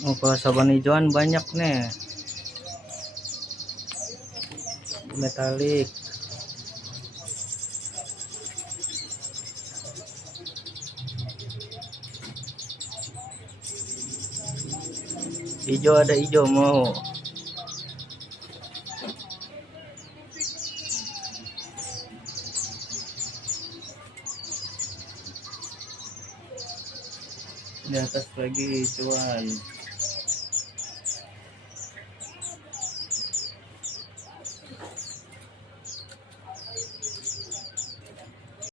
Oh, kalau sabun hijauan banyak nih. Metalik. Hijau ada hijau mau. Di atas lagi hijauan.